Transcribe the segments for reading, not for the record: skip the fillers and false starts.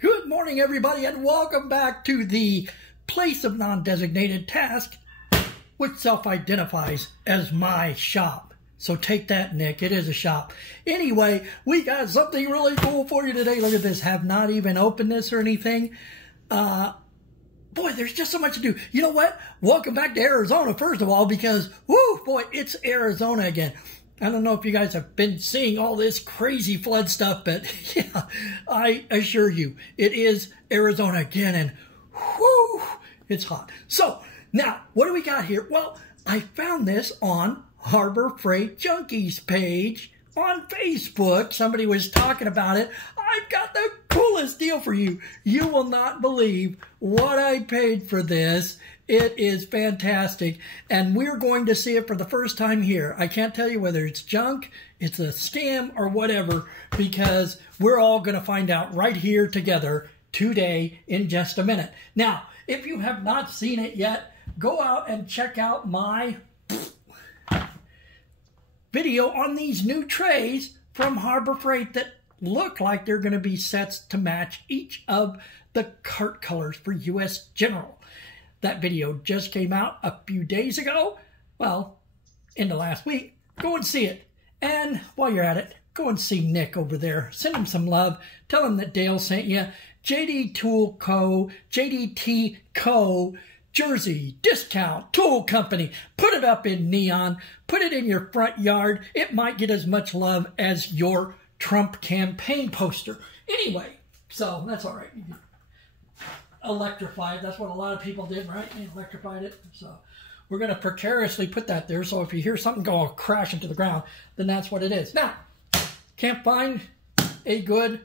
Good morning, everybody, and welcome back to the place of non-designated task, which self-identifies as my shop. So take that, Nick. It is a shop. Anyway, we got something really cool for you today. Look at this. Have not even opened this or anything. Boy, there's just so much to do. You know what? Welcome back to Arizona, first of all, because, whoo, boy, it's Arizona again. I don't know if you guys have been seeing all this crazy flood stuff, but yeah, I assure you, it is Arizona again, and whoo, it's hot. So, now, what do we got here? Well, I found this on Harbor Freight Junkies page on Facebook. Somebody was talking about it. I've got the coolest deal for you. You will not believe what I paid for this. It is fantastic, and we're going to see it for the first time here. I can't tell you whether it's junk, it's a scam, or whatever, because we're all going to find out right here together today in just a minute. Now, if you have not seen it yet, go out and check out my video on these new trays from Harbor Freight that look like they're going to be sets to match each of the cart colors for U.S. General. That video just came out a few days ago. Well, in the last week. Go and see it. And while you're at it, go and see Nick over there. Send him some love. Tell him that Dale sent you. JD Tool Co., JDT Co., Jersey Discount Tool Company. Put it up in neon. Put it in your front yard. It might get as much love as your Trump campaign poster. Anyway, so that's all right. Electrified. That's what a lot of people did, right? They electrified it. So we're going to precariously put that there. So if you hear something go crash into the ground, then that's what it is. Now, can't find a good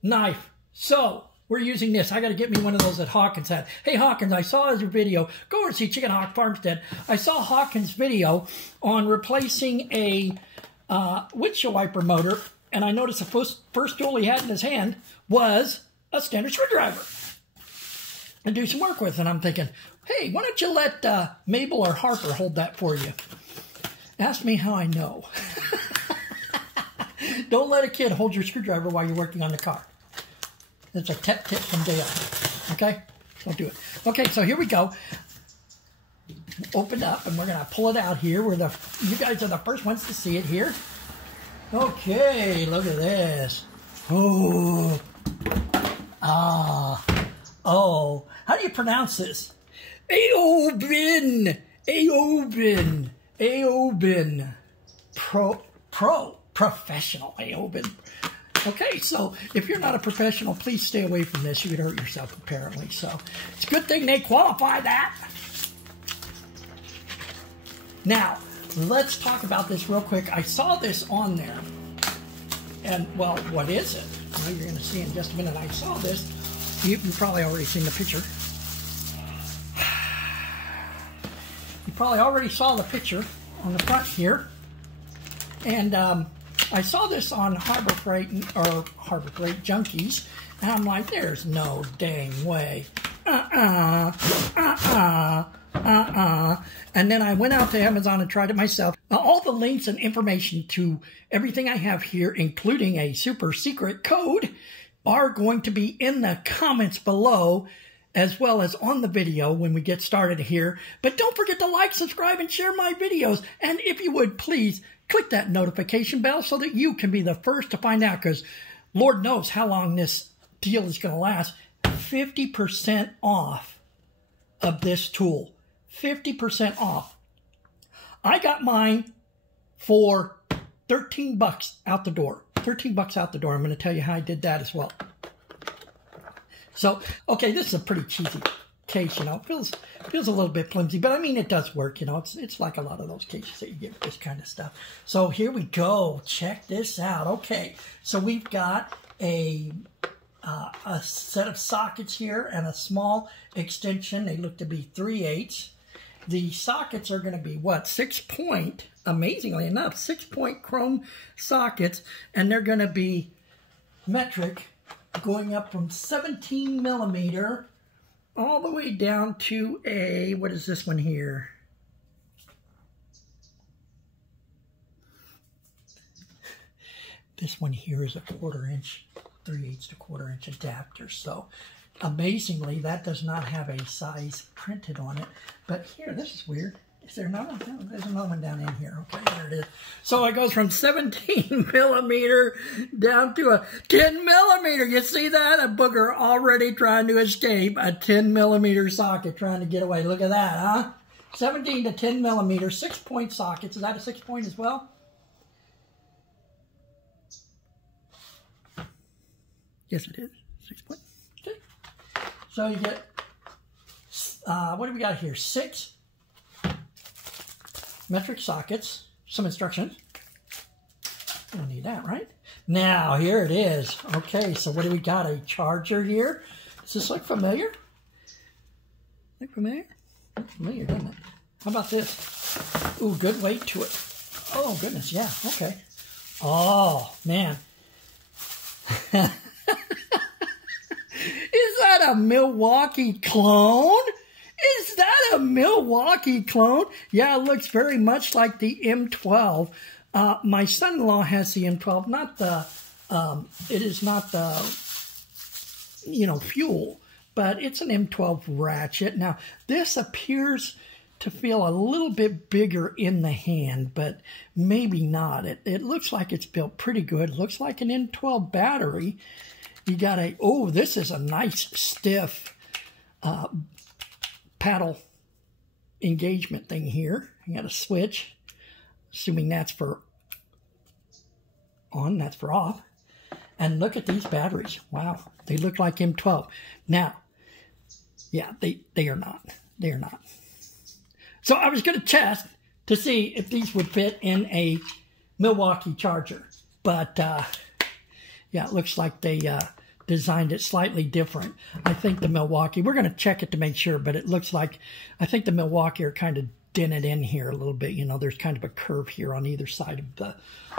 knife. So we're using this. I got to get me one of those that Hawkins had. Hey, Hawkins, I saw your video. Go over and see Chicken Hawk Farmstead. I saw Hawkins' video on replacing a windshield wiper motor, and I noticed the first tool he had in his hand was a standard screwdriver and do some work with. And I'm thinking, hey, why don't you let Mabel or Harper hold that for you? Ask me how I know. Don't let a kid hold your screwdriver while you're working on the car. That's a tip from Dale. Okay? Don't do it. Okay, so here we go. Open up, and we're going to pull it out here. You guys are the first ones to see it here. Okay, look at this. Oh. Oh, how do you pronounce this? Aoben. Aoben. Aoben. Professional Aoben. Okay, so if you're not a professional, please stay away from this. You could hurt yourself, apparently. So it's a good thing they qualify that. Now, let's talk about this real quick. I saw this on there. And, well, what is it? Well, you're going to see in just a minute. I saw this. You've probably already seen the picture. You probably already saw the picture on the front here. And I saw this on Harbor Freight Junkies. And I'm like, there's no dang way. And then I went out to Amazon and tried it myself. All the links and information to everything I have here, including a super secret code, are going to be in the comments below, as well as on the video when we get started here. But don't forget to like, subscribe, and share my videos. And if you would, please click that notification bell so that you can be the first to find out, because Lord knows how long this deal is going to last. 50% off of this tool. 50% off. I got mine for 13 bucks out the door. 13 bucks out the door. I'm going to tell you how I did that as well. So, okay, this is a pretty cheesy case, you know. It feels a little bit flimsy, but I mean, it does work, you know. It's like a lot of those cases that you get with this kind of stuff. So here we go. Check this out. Okay, so we've got a set of sockets here and a small extension. They look to be 3/8. The sockets are going to be, what, 6-point, amazingly enough, 6-point chrome sockets, and they're going to be metric, going up from 17 millimeter all the way down to a, what is this one here? This one here is a 1/4 inch. 3/8 to 1/4 inch adapter. So amazingly, that does not have a size printed on it. But here, this is weird. Is there another one? No, there's another one down in here. Okay, there it is. So it goes from 17 millimeter down to a 10 millimeter. You see that? A booger already trying to escape a 10 millimeter socket, trying to get away. Look at that, huh? 17 to 10 millimeter, 6-point sockets. Is that a 6-point as well? Yes, it is. 6-point. Okay. So you get, what do we got here? 6 metric sockets, some instructions. You don't need that, right? Now, here it is. Okay, so what do we got? A charger here. Does this look familiar? Look familiar? Looks familiar, doesn't it? How about this? Ooh, good weight to it. Oh, goodness, yeah, okay. Oh, man. Is that a Milwaukee clone? Is that a Milwaukee clone? Yeah, it looks very much like the M12. My son-in-law has the M12, not the, it is not the, you know, fuel, but it's an M12 Ratchet. Now, this appears to feel a little bit bigger in the hand, but maybe not. It looks like it's built pretty good. It looks like an M12 battery. You got a, oh, this is a nice stiff paddle engagement thing here. You got a switch, assuming that's for on, that's for off. And look at these batteries. Wow, they look like M12. Now, yeah, they are not. They are not. So I was going to test to see if these would fit in a Milwaukee charger. But, yeah, it looks like they designed it slightly different. I think the Milwaukee, we're going to check it to make sure, but it looks like, I think the Milwaukee are kind of dented in here a little bit. You know, there's kind of a curve here on either side of the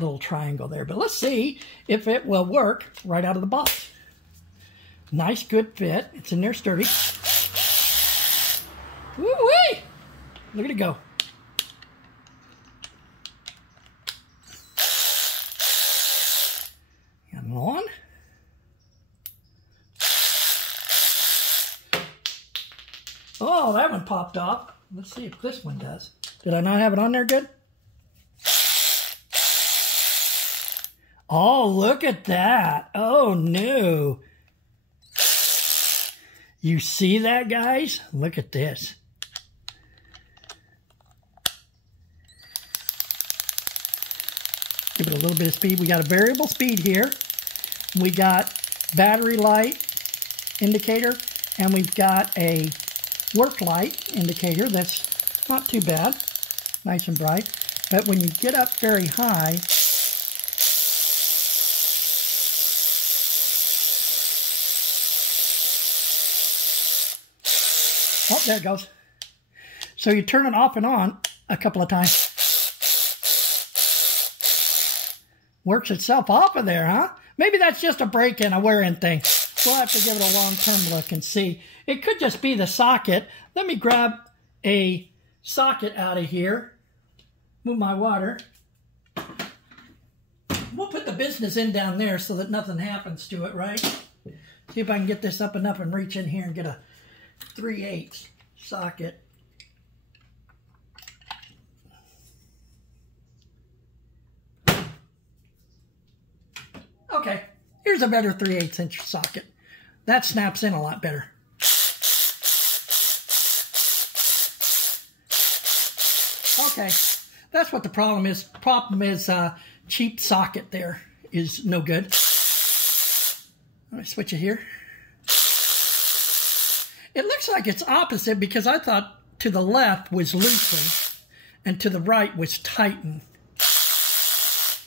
little triangle there. But let's see if it will work right out of the box. Nice, good fit. It's in there sturdy. Woo-wee! Look at it go. And on. Oh, that one popped off. Let's see if this one does. Did I not have it on there good? Oh, look at that. Oh, no. You see that, guys? Look at this. Give it a little bit of speed. We got a variable speed here. We got battery light indicator, and we've got a work light indicator that's not too bad, nice and bright. But when you get up very high, oh, there it goes. So you turn it off and on a couple of times. Works itself off of there, huh? Maybe that's just a break-in, a wear-in thing. We'll have to give it a long-term look and see. It could just be the socket. Let me grab a socket out of here. Move my water. We'll put the business in down there so that nothing happens to it, right? See if I can get this up enough and reach in here and get a 3/8 socket. Okay, here's a better 3/8 inch socket. That snaps in a lot better. Okay, that's what the problem is. Problem is cheap socket there is no good. Let me switch it here. It looks like it's opposite because I thought to the left was loosened and to the right was tightened.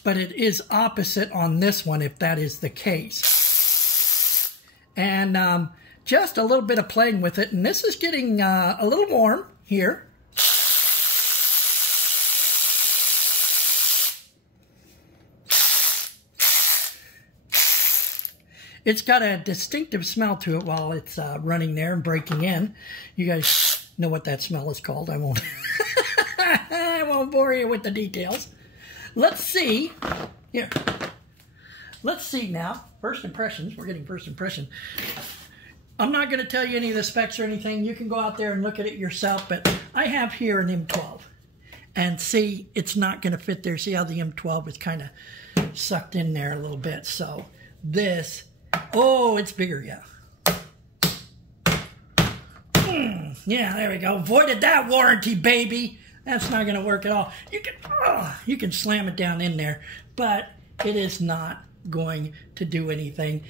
But it is opposite on this one if that is the case. And just a little bit of playing with it. And this is getting a little warm here. It's got a distinctive smell to it while it's running there and breaking in. You guys know what that smell is called. I won't, I won't bore you with the details. Let's see. Here. let's see now. First impressions. We're getting first impression. I'm not going to tell you any of the specs or anything. You can go out there and look at it yourself, but I have here an M12. And see, it's not going to fit there. See how the M12 is kind of sucked in there a little bit. So this, oh, it's bigger, yeah. Yeah, there we go. Voided that warranty, baby. That's not going to work at all. You can slam it down in there, but it is not going to do anything,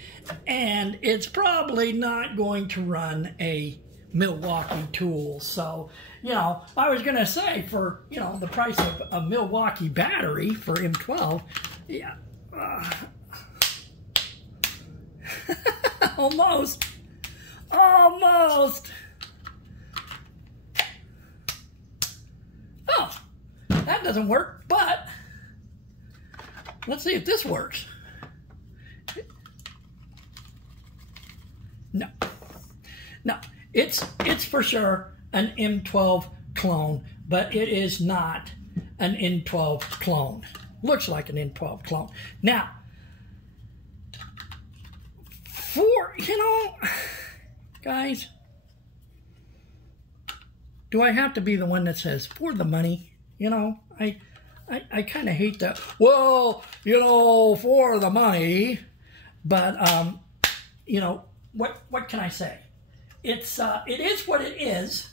and it's probably not going to run a Milwaukee tool. So, you know, I was gonna say, for, you know, the price of a Milwaukee battery for M12, yeah, almost, oh, that doesn't work, but let's see if this works. No, it's for sure an M12 clone, but it is not an N12 clone. Looks like an N12 clone. Now, for, you know, guys, do I have to be the one that says for the money? You know, I kind of hate that. Well, you know, for the money, but you know, what can I say? It is what it is,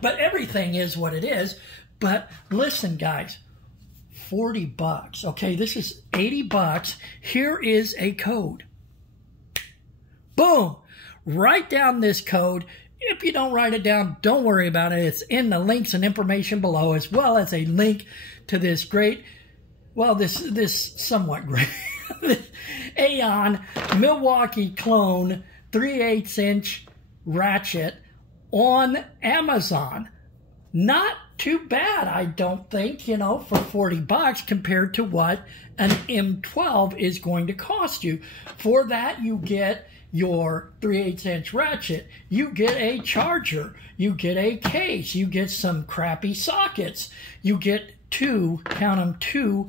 but everything is what it is. But listen, guys, 40 bucks. Okay, this is 80 bucks. Here is a code. Boom. Write down this code. If you don't write it down, don't worry about it. It's in the links and information below, as well as a link to this great, well, this somewhat great Aoben Milwaukee clone 3/8" Ratchet on Amazon. Not too bad, I don't think, you know, for 40 bucks compared to what an M12 is going to cost you. For that, you get your 3/8" Ratchet, you get a charger, you get a case, you get some crappy sockets, you get two, count them, two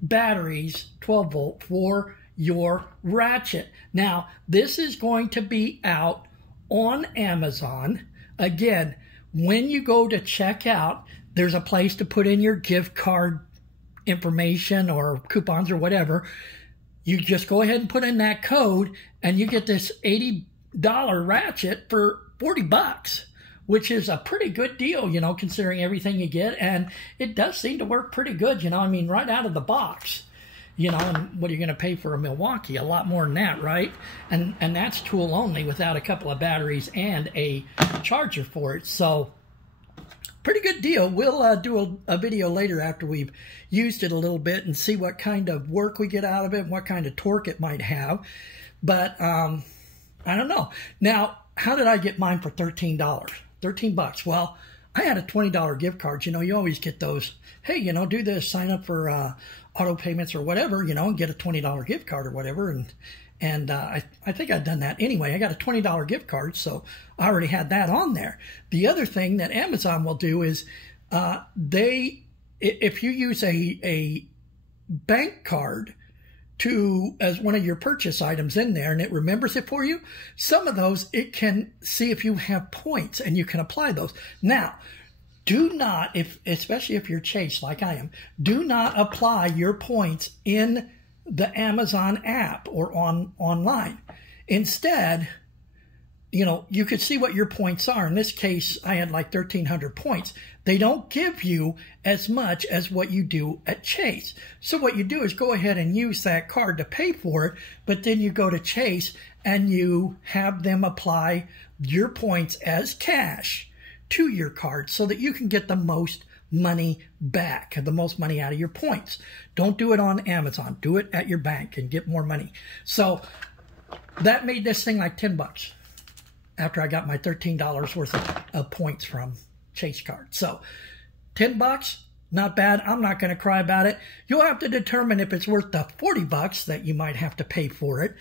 batteries, 12 volt, for your Ratchet. Now, this is going to be out on Amazon. Again, when you go to check out, there's a place to put in your gift card information or coupons or whatever. You just go ahead and put in that code, and you get this $80 Ratchet for 40 bucks, which is a pretty good deal, you know, considering everything you get. And it does seem to work pretty good, you know, I mean, right out of the box. You know, and what are you going to pay for a Milwaukee? A lot more than that, right? And that's tool only without a couple of batteries and a charger for it. So, pretty good deal. We'll do a video later after we've used it a little bit and see what kind of work we get out of it and what kind of torque it might have. But, I don't know. Now, how did I get mine for $13? 13 bucks. Well, I had a $20 gift card. You know, you always get those, hey, you know, do this, sign up for auto payments or whatever, you know, and get a $20 gift card or whatever. And I think I'd done that anyway. I got a $20 gift card, so I already had that on there. The other thing that Amazon will do is if you use a bank card as one of your purchase items in there, and it remembers it for you, some of those, it can see if you have points, and you can apply those. Now, do not, especially if you're Chase like I am, do not apply your points in the Amazon app or online. Instead, you know, you could see what your points are. In this case, I had like 1,300 points. They don't give you as much as what you do at Chase. So what you do is go ahead and use that card to pay for it, but then you go to Chase and you have them apply your points as cash to your card so that you can get the most money back, the most money out of your points. Don't do it on Amazon. Do it at your bank and get more money. So that made this thing like 10 bucks after I got my $13 worth of points from Chase card. So 10 bucks, not bad. I'm not going to cry about it. You'll have to determine if it's worth the 40 bucks that you might have to pay for it.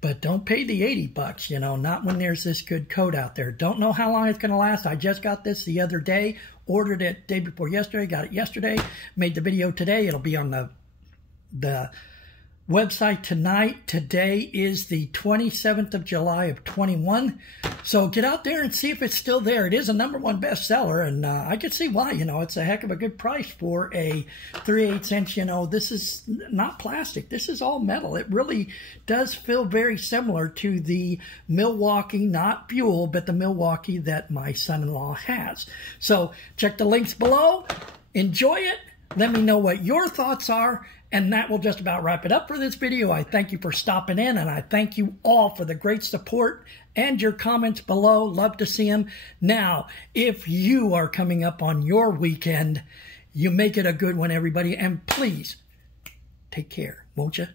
But don't pay the 80 bucks, you know, not when there's this good code out there. Don't know how long it's going to last. I just got this the other day, ordered it day before yesterday, got it yesterday, made the video today. It'll be on the website tonight. Today is the 27th of July of 21. So get out there and see if it's still there. It is a #1 bestseller, and I can see why. You know, it's a heck of a good price for a 3/8 inch. You know, this is not plastic. This is all metal. It really does feel very similar to the Milwaukee, not Buell, but the Milwaukee that my son-in-law has. So check the links below. Enjoy it. Let me know what your thoughts are. And that will just about wrap it up for this video. I thank you for stopping in, and I thank you all for the great support and your comments below. Love to see them. Now, if you are coming up on your weekend, you make it a good one, everybody. And please, take care, won't you?